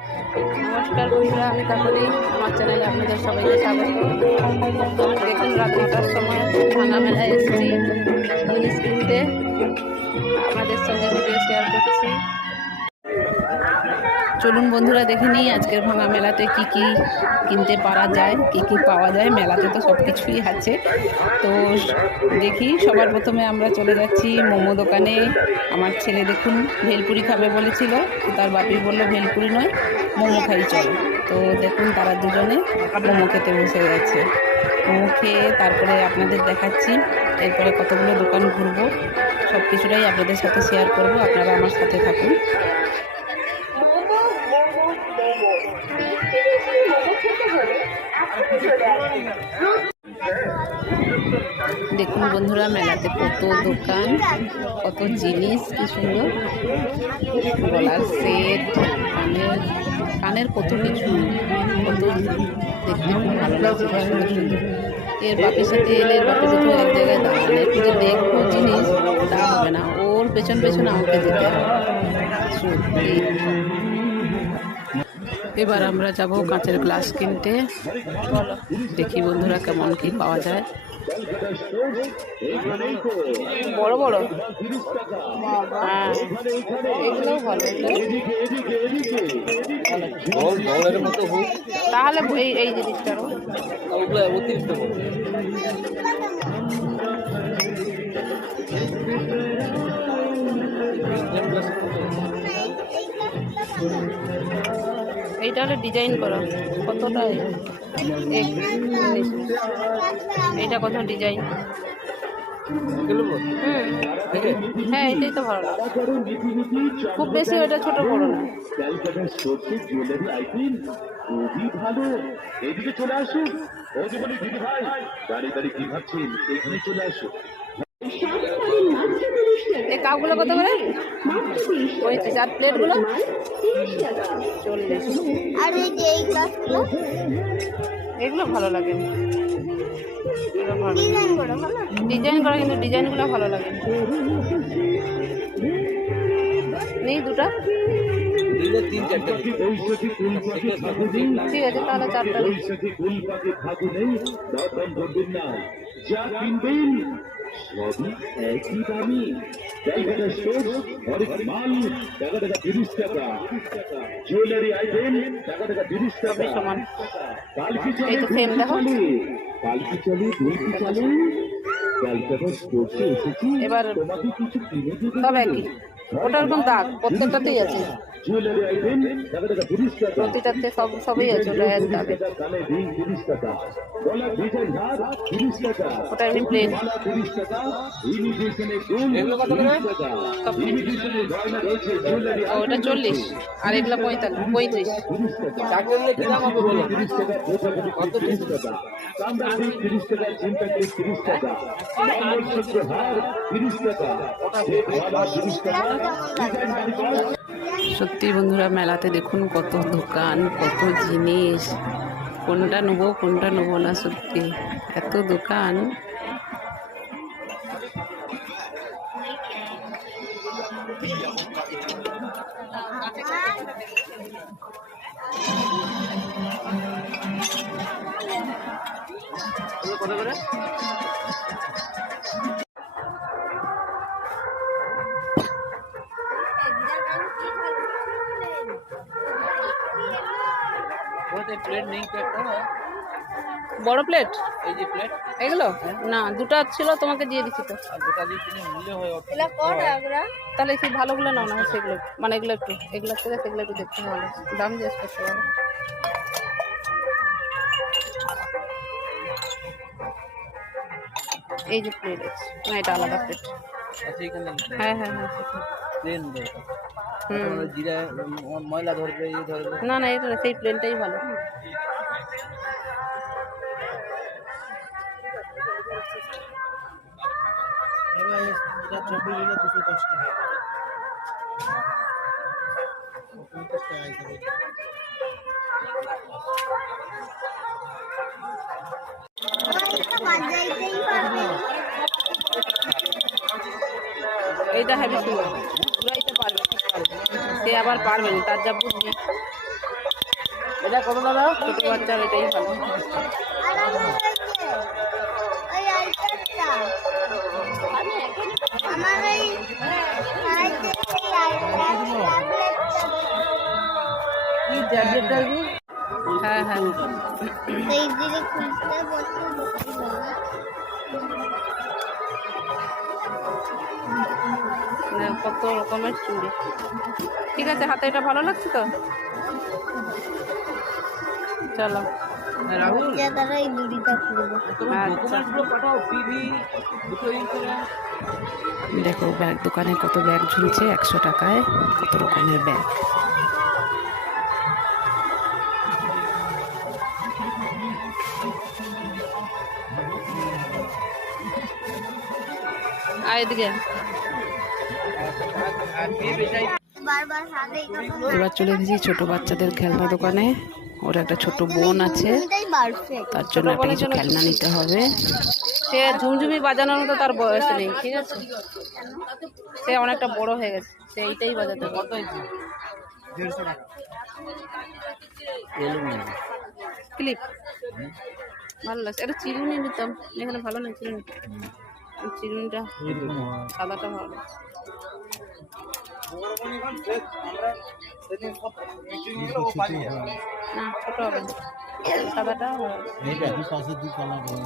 নমস্কার বন্ধুরা, আমি কাকলি। আমার চ্যানেলে আপনাদের সবাইকে স্বাগত। দেখুন, রাত 9টার সময় ভাঙা মেলায় এসেছি জিনিস কিনতে। আপনাদের সঙ্গে ভিডিও শেয়ার করছি। চলুন বন্ধুরা, দেখে নিই আজকের ভাঙা মেলাতে কি কি কিনতে পারা যায়, কি কি পাওয়া যায়। মেলাতে তো সব কিছুই আছে, তো দেখি। সবার প্রথমে আমরা চলে যাচ্ছি মোমো দোকানে। আমার ছেলে দেখুন ভেলপুরি খাবে বলেছিল, তার বাপি বললো ভেলপুরি নয়, মোমো খাই চলো। তো দেখুন তারা দুজনে মোমো খেতে বসে গেছে। মোমো খেয়ে তারপরে আপনাদের দেখাচ্ছি। এরপরে কতগুলো দোকান ঘুরবো, সব কিছুটাই আপনাদের সাথে শেয়ার করব। আপনারা আমার সাথে থাকুন। দেখুন বন্ধুরা, মেলাতে কত দোকান, কত জিনিস, কি সুন্দর গলার সেট, কানের কত কিছু, কত দেখতে খুব ভালো লাগছে, সুন্দর সুন্দর। এর বাপের সাথে এলে এর বাপে দুটো এক জায়গায় দাঁড়ানো, একটু যে দেখবো জিনিস তা হবে না, ওর পেছন পেছন আমাকে যেতে হবে। সত্যি। এবার আমরা যাব কাঁচের গ্লাস কিনতে। চলো দেখি বন্ধুরা কেমন কি পাওয়া যায়। বড় বড়, হ্যাঁ, এগুলোও ভালো। তাহলে এই জিনিসটারও অতিরিক্ত এইটা হলো ডিজাইন করা। কতটা? এইটা কত ডিজাইন? হ্যাঁ, এটাই তো ভালো লাগে, খুব বেশি ওটা ছোট বড় না। এদিকে চলে আসুন। ও জীবনে দিদি ভাই, দাঁড়িয়ে দাঁড়িয়ে কি ভাবছেন? এখানে চলে আসুন। এই কাপগুলো কত করে? ওই 4 প্লেটগুলো 40। আর এই যে এই গ্লাসগুলো, এগুলো ভালো লাগে, ডিজাইন করা ভালো। ডিজাইন করা, কিন্তু ডিজাইনগুলো ভালো লাগে। নেই দুটা, ঠিক আছে তাহলে 4টা। যা কিনবেন সবই একই দামি। মাল টাকা 30 টাকা, জুয়েলারি আইটেম টাকা 30 টাকা। সমান পালকি এই তো সেম দেখো। পালকি চলে, দুলকি চলে। ক্যালকাটা স্টোরসে এসেছি, এবার তোমাকে কিছু কিনে দিতে। সব একই, ওটা ওরকম দাগ প্রত্যেকটাতেই আছে, জুয়েলারি আইটেম টাকা 30 টাকা। প্রতিটাতে সবই আছে, ওটা এক দাগে। কানে রিং 30 টাকা, গলার ডিজাইন হার 30 টাকা, ওটা এমনি প্লেন। মালা 30 টাকা, ইমিটেশনে ফুল 30 টাকা, সব ইমিটেশনে গয়না রয়েছে জুয়েলারি। ওটা 40 আর এগুলো 35। টাকা নিয়ে কি দাম হবে বলো? 30 টাকা, কত 30 টাকা, চামড়া 30 টাকা, চিন্তা 30 টাকা, মঙ্গলসূত্র হার 30 টাকা, মালা 30 টাকা, ডিজাইন কাজ। সত্যি বন্ধুরা, মেলাতে দেখুন কত দোকান, কত জিনিস, কোনটা নেবো না, সত্যি এত দোকান। প্লেট নেই তো একটা বড় প্লেট, এই যে প্লেট এগুলো না, দুটো ছিল, তোমাকে দিয়ে দিচ্ছি তো। আর গোটা দিয়ে কিনে নিলে হয়। এগুলো কটা? তাহলে সেই ভালোগুলো নাও না, সেগুলো মানে এগুলো একটু, এগুলো থেকে সেগুলো একটু দেখতে ভালো, দাম জিজ্ঞেস করতে পারো। এই যে প্লেট আছে না, এটা আলাদা প্লেট। আচ্ছা, এখানে হ্যাঁ, প্লেন দরকার। হুম, জিরা ময়লা ধরবে, ধরবে না এটা সেই প্লেনটাই ভালো। এবার এটা 24 নিলে 210 টাকা। 50 টাকা হিসাবে। এইটা হেভি সুন্দর, ঘুরাইতে পারবে, সে আবার পারবে না, তার যা বুদ্ধি। এটা কত দাদা? ছোট বাচ্চার এটাই ভালো। আর আমার ওই আইপ্যাডটা আমার ওই সাইডে সেই আইপ্যাড কি ট্যাবলেটটা কি? হ্যাঁ হ্যাঁ সেই দিকে খুলতে বলতে মানে কত রকমের চুড়ি। ঠিক আছে, হাতে এটা ভালো লাগছে তো, চলো। রাহুল তারা এই দড়িটা খুলবে। তোমার আচ্ছা। ডকুমেন্টসগুলো পাঠাও, টিভি, দুটো ইন্স্যুরেন্স। দেখো ব্যাগ দোকানে কত ব্যাগ ঝুলছে, 100 টাকায় কত রকমের ব্যাগ। আয় এদিকে। বারবার হাতে এটা এবার চলে গেছি ছোট বাচ্চাদের খেলনা দোকানে। ওর একটা ছোট বোন আছে, এটাই পারফেক্ট। তার জন্য একটা কিছু খেলনা নিতে হবে। সে ঝুমঝুমি বাজানোর মতো তার বয়স নেই, ঠিক আছে, সে অনেকটা বড় হয়ে গেছে, সে এইটাই বাজাতে হবে। কত হয়েছে? 150 টাকা। ক্লিপ ভালো লাগছে, এটা চিরুনি নিতাম, এখানে ভালো না চিরুনি, চিরুনিটা সাদাটা ভালো লাগছে। না ছোট হবে না, সাদাটা ভালো লাগছে। এইটা কি পাশে দুই কালার হবে।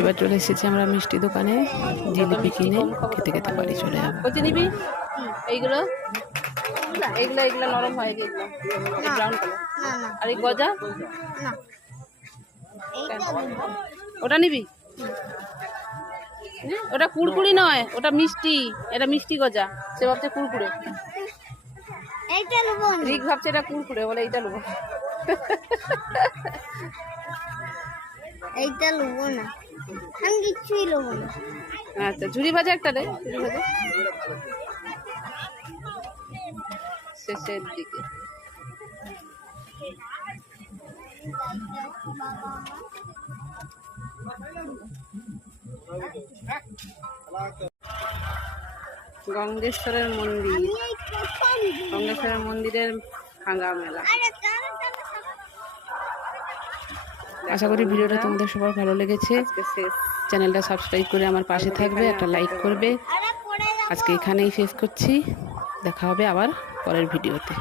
এবার চলে এসেছি আমরা মিষ্টি দোকানে, জিলিপি কিনে খেতে খেতে বাড়ি চলে যাবো। কত নিবি এইগুলো? এইগুলো এইগুলো নরম হয়, এইগুলো ব্রাউন কালার। না না আর এই গজা না এইটা দেবো। ওটা নিবি? ওটা কুড়কুড়ি নয়, ওটা মিষ্টি, এটা মিষ্টি গজা, সে ভাবছে কুড়কুড়ে। এইটা নেবো না। রিক ভাবছে এটা কুড়কুড়ে, বলে এইটা নেবো। এইটা নেবো না, আমি কিচ্ছুই নেবো না। আচ্ছা ঝুড়ি ভাজা একটা দে, ঝুড়ি ভাজা শেষের দিকে। গঙ্গেশ্বরের মন্দির, আমি এই প্রথম দিন। গঙ্গেশ্বরের মন্দিরের ভাঙা মেলা। আরে দাঁড়া, দাঁড়া, দাঁড়া। আশা করি ভিডিওটা তোমাদের সবার ভালো লেগেছে। আজকে শেষ। চ্যানেলটা সাবস্ক্রাইব করে আমার পাশে থাকবে, একটা লাইক করবে। আরে পড়ে যাবো। আজকে এখানেই শেষ করছি, দেখা হবে আবার পরের ভিডিওতে।